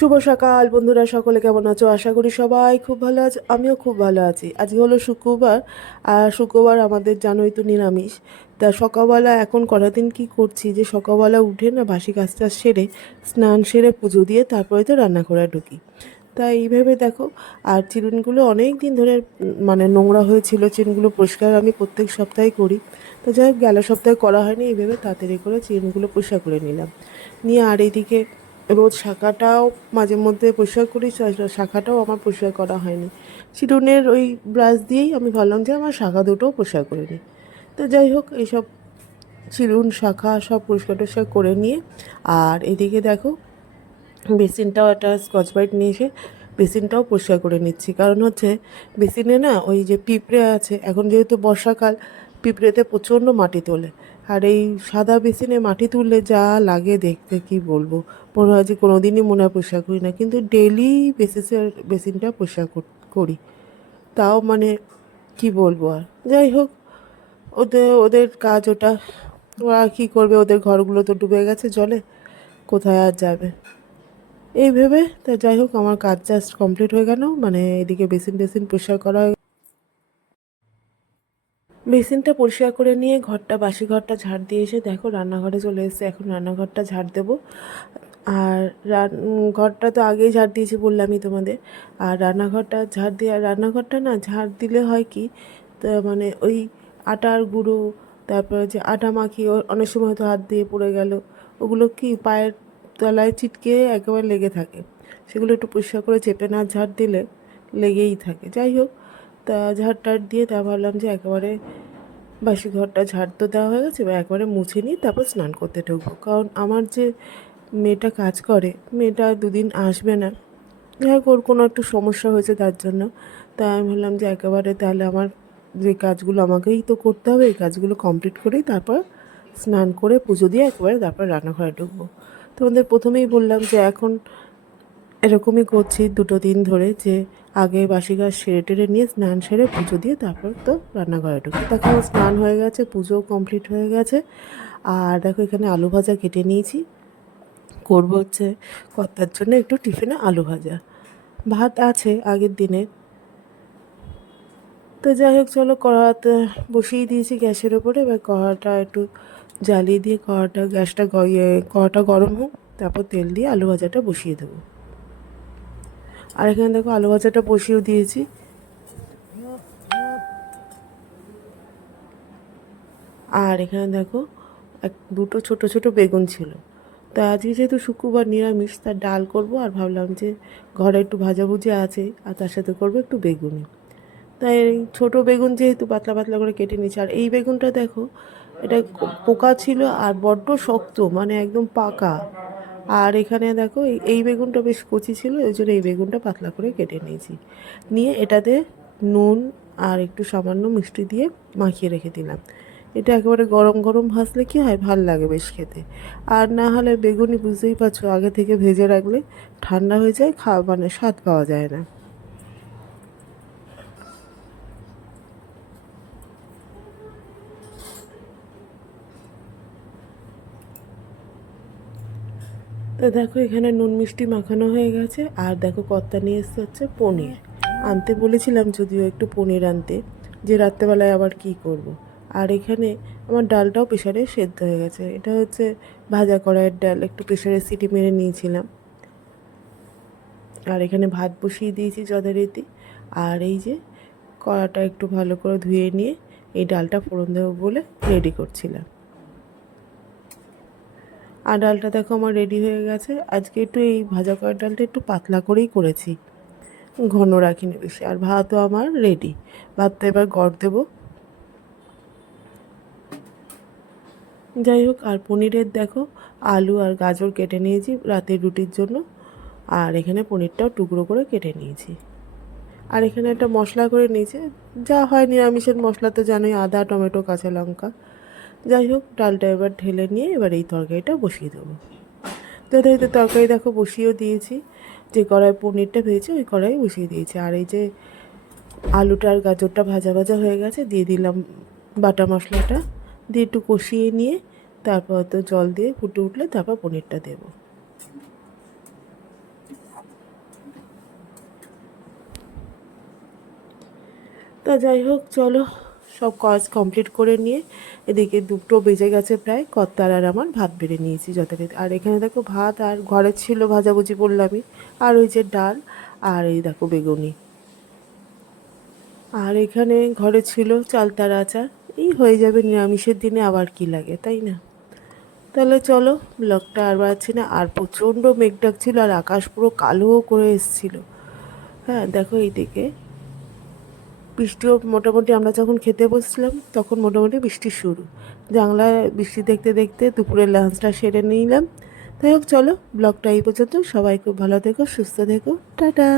শুভ সকাল, বন্ধুরা সকলে কেমন আছো? আশা করি সবাই খুব ভালো আছে, আমিও খুব ভালো আছি। আজকে হলো শুক্রবার, আর শুক্রবার আমাদের জানোই তো নিরামিষ। তা সকালবেলা এখন কটা দিন কী করছি? যে সকালবেলা উঠে না বাসি কাজটা সেরে, স্নান সেরে পুজো দিয়ে তারপরে তো রান্না করে ঢুকি। তা এইভাবে দেখো, আর চিরুনগুলো অনেক দিন ধরে মানে নোংরা হয়েছিল, চিরুনগুলো পরিষ্কার আমি প্রত্যেক সপ্তাহে করি। তো যাই হোক, গেল সপ্তাহে করা হয়নি এইভাবে তাড়াতাড়ি করে চিরুনগুলো পরিষ্কার করে নিলাম। নিয়ে আর এইদিকে রোজ শাখাটাও মাঝে মধ্যে পরিষ্কার করি শাখাটাও আমার পরিষ্কার করা হয়নি। চিরুনের ওই ব্রাশ দিয়েই আমি ভাবলাম যে আমার শাখা দুটোও পরিষ্কার করে নিই। তো যাই হোক, এইসব চিরুন শাখা সব পরিষ্কার টরিষ্কার করে নিয়ে, আর এদিকে দেখো, বেসিনটাও একটা স্কচ ব্রাইট নিয়ে এসে বেসিনটাও পরিষ্কার করে নিচ্ছি। কারণ হচ্ছে, বেসিনে না ওই যে পিঁপড়ে আছে, এখন যেহেতু বর্ষাকাল পিঁপড়েতে প্রচণ্ড মাটি তোলে। আর এই সাদা বেসিনে মাটি তুললে যা লাগে দেখতে, কি বলব? মনে হয় যে কোনো দিনই মনে হয় পরিষ্কার করি না। কিন্তু ডেলি বেসিসের বেসিনটা পরিষ্কার কর- তাও মানে কি বলব আর? যাই হোক, ওদের ওদের কাজ ওটা। ওরা কী করবে? ওদের ঘরগুলো তো ডুবে গেছে জলে। কোথায় আর যাবে? এই ভেবে তা যাই হোক, আমার কাজ জাস্ট কমপ্লিট হয়ে গেল। মানে এদিকে বেসিন টেসিন পরিষ্কার করা বেসিনটা পরিষ্কার করে নিয়ে ঘরটা, বাসি ঘরটা ঝাড় দিয়ে এসে দেখো রান্নাঘরে চলে এসেছে। এখন রান্নাঘরটা ঝাড় দেবো। আর ঘরটা তো আগেই ঝাড় দিয়েছি বললামই তোমাদের। আর রান্নাঘরটা ঝাড় দিয়ে আর রান্নাঘরটা না ঝাড় দিলে হয় কি মানে ওই আটার গুঁড়ো, তারপরে যে আটা মাখি ও- অনেক সময় তো হাত দিয়ে পড়ে গেল। ওগুলো কি পায়ের তলায় চিটকে একেবারে লেগে থাকে। সেগুলো একটু পরিষ্কার করে চেপে না ঝাড় দিলে লেগেই থাকে। যাই হোক তা ঝাড় টাড় দিয়ে তা ভাবলাম যে একেবারে বাসি ঘরটা ঝাড় তো দেওয়া হয়ে গেছে, এবার একবারে মুছে নিই তারপর স্নান করতে ঢুকবো। কারণ আমার যে মেয়েটা কাজ করে, মেয়েটা দুদিন আসবে না। যাই হোক, ওর কোনো একটু সমস্যা হয়েছে তার জন্য। তাই আমি ভাবলাম যে একেবারে তাহলে আমার যে কাজগুলো আমাকেই তো করতে হবে, এই কাজগুলো কমপ্লিট করেই তারপর স্নান করে পুজো দিয়ে একেবারে তারপর রান্নাঘরে ঢুকবো। তোমাদের প্রথমেই বললাম যে এখন এরকমই করছি দুটো দিন ধরে যে আগে বাসি গাছ সেরে টেরে নিয়ে স্নান সেরে পুজো দিয়ে তারপর তো রান্নাঘরে ঢুকি আমার স্নান হয়ে গেছে পুজোও কমপ্লিট হয়ে গেছে। আর দেখো এখানে আলু ভাজা কেটে নিয়েছি। করব হচ্ছে কর্তার জন্য একটু টিফিনে আলু ভাজা। ভাত আছে আগের দিনের। তো যাই হোক, চলো কড়াতে বসিয়ে দিয়েছি গ্যাসের ওপরে। এবার কড়াটা একটু জ্বালিয়ে দিয়ে কড়াটা গ্যাসটা কড়াটা গরম হোক, তারপর তেল দিয়ে আলু ভাজাটা বসিয়ে দেবো। আর এখানে দেখো আলু ভাজাটা বসিয়েও দিয়েছি। আর এখানে দেখো এক দুটো ছোট ছোট বেগুন ছিল। তা আজকে যেহেতু শুক্রবার নিরামিষ, তার ডাল করব আর ভাবলাম যে ঘরে একটু ভাজাভুজি আছে আর তার সাথে করব একটু বেগুনি। তাই ছোটো বেগুন যেহেতু পাতলা পাতলা করে কেটে নিচ্ছি আর এই বেগুনটা দেখো, এটা পোকা ছিল আর বড্ড শক্ত মানে একদম পাকা। আর এখানে দেখো, এই- বেগুনটা বেশ কচি ছিল ওই জন্য এই বেগুনটা পাতলা করে কেটে নিয়েছি। নিয়ে এটাতে নুন আর একটু সামান্য মিষ্টি দিয়ে মাখিয়ে রেখে দিলাম। এটা একেবারে গরম গরম ভাজলে কি হয়, ভালো লাগে বেশ খেতে। আর না হলে বেগুনি বুঝতেই পারছ, আগে থেকে ভেজে রাখলে ঠান্ডা হয়ে যায় খাওয়া মানে স্বাদ পাওয়া যায় না। তো দেখো, এখানে নুন মিষ্টি মাখানো হয়ে গেছে। আর দেখো, কর্তা নিয়ে এসছে হচ্ছে পনির। আনতে বলেছিলাম যদিও একটু পনির আনতে, যে রাত্রেবেলায় আবার কি করব। আর এখানে আমার ডালটাও প্রেশারে সেদ্ধ হয়ে গেছে। এটা হচ্ছে ভাজা কড়াইয়ের ডাল, একটু প্রেশারে সিটি মেরে নিয়েছিলাম। আর এখানে ভাত বসিয়ে দিয়েছি যথারীতি। আর এই যে কড়াটা একটু ভালো করে ধুয়ে নিয়ে এই ডালটা ফোড়ন দেবো বলে রেডি করছিলাম। আর ডালটা দেখো আমার রেডি হয়ে গেছে। আজকে একটু এই ভাজা করার ডালটা একটু পাতলা করেই করেছি। ঘন রাখিনি বেশি, আর ভাতও আমার রেডি ভাতটা এবার গড় দেবো। যাই হোক, আর পনিরের দেখো, আলু আর গাজর কেটে নিয়েছি রাতের রুটির জন্য। আর এখানে পনিরটাও টুকরো করে কেটে নিয়েছি। আর এখানে একটা মশলা করে নিয়েছি। যা হয় নিরামিষের মশলা তো জানোই, আদা, টমেটো, কাঁচা লঙ্কা। যাই হোক, ডালটা এবার ঢেলে নিয়ে এবার এই তরকারিটা বসিয়ে দেবো। যথারীতি তরকারি দেখো বসিয়েও দিয়েছি। যে কড়াই পনিরটা ভেজেছি, ওই কড়াই বসিয়ে দিয়েছি। আর এই যে আলুটা আর গাজরটা ভাজা ভাজা হয়ে গেছে, দিয়ে দিলাম বাটা মশলাটা। দিয়ে একটু কষিয়ে নিয়ে তারপর তো জল দিয়ে ফুটে উঠলে তারপর পনিরটা দেবো। তা যাই হোক, চলো সব কাজ কমপ্লিট করে নিয়ে এদিকে দুটো বেজে গেছে প্রায়, কর্তার আর আমার ভাত বেড়ে নিয়েছি যথারীতি। আর এখানে দেখো ভাত আর ঘরে ছিল ভাজাভুজি বললামই। আর ওই যে ডাল আর এই দেখো বেগুনি। আর এখানে ঘরে ছিল চালতার আচার। এই হয়ে যাবে নিরামিষের দিনে আবার কি লাগে, তাই না? তাহলে চলো, ব্লগটা আর বাড়াচ্ছি না। আর প্রচণ্ড মেঘ ডাকছিল আর আকাশ পুরো কালো করে এসছিল। হ্যাঁ দেখো এইদিকে বৃষ্টিও মোটামুটি আমরা যখন খেতে বসছিলাম, তখন মোটামুটি বৃষ্টি শুরু। জানলায় বৃষ্টি দেখতে দেখতে দুপুরের লাঞ্চটা সেরে নিলাম। তাই হোক, চলো ব্লগটা এই পর্যন্ত। সবাই খুব ভালো থেকো, সুস্থ থেকো। টাটা!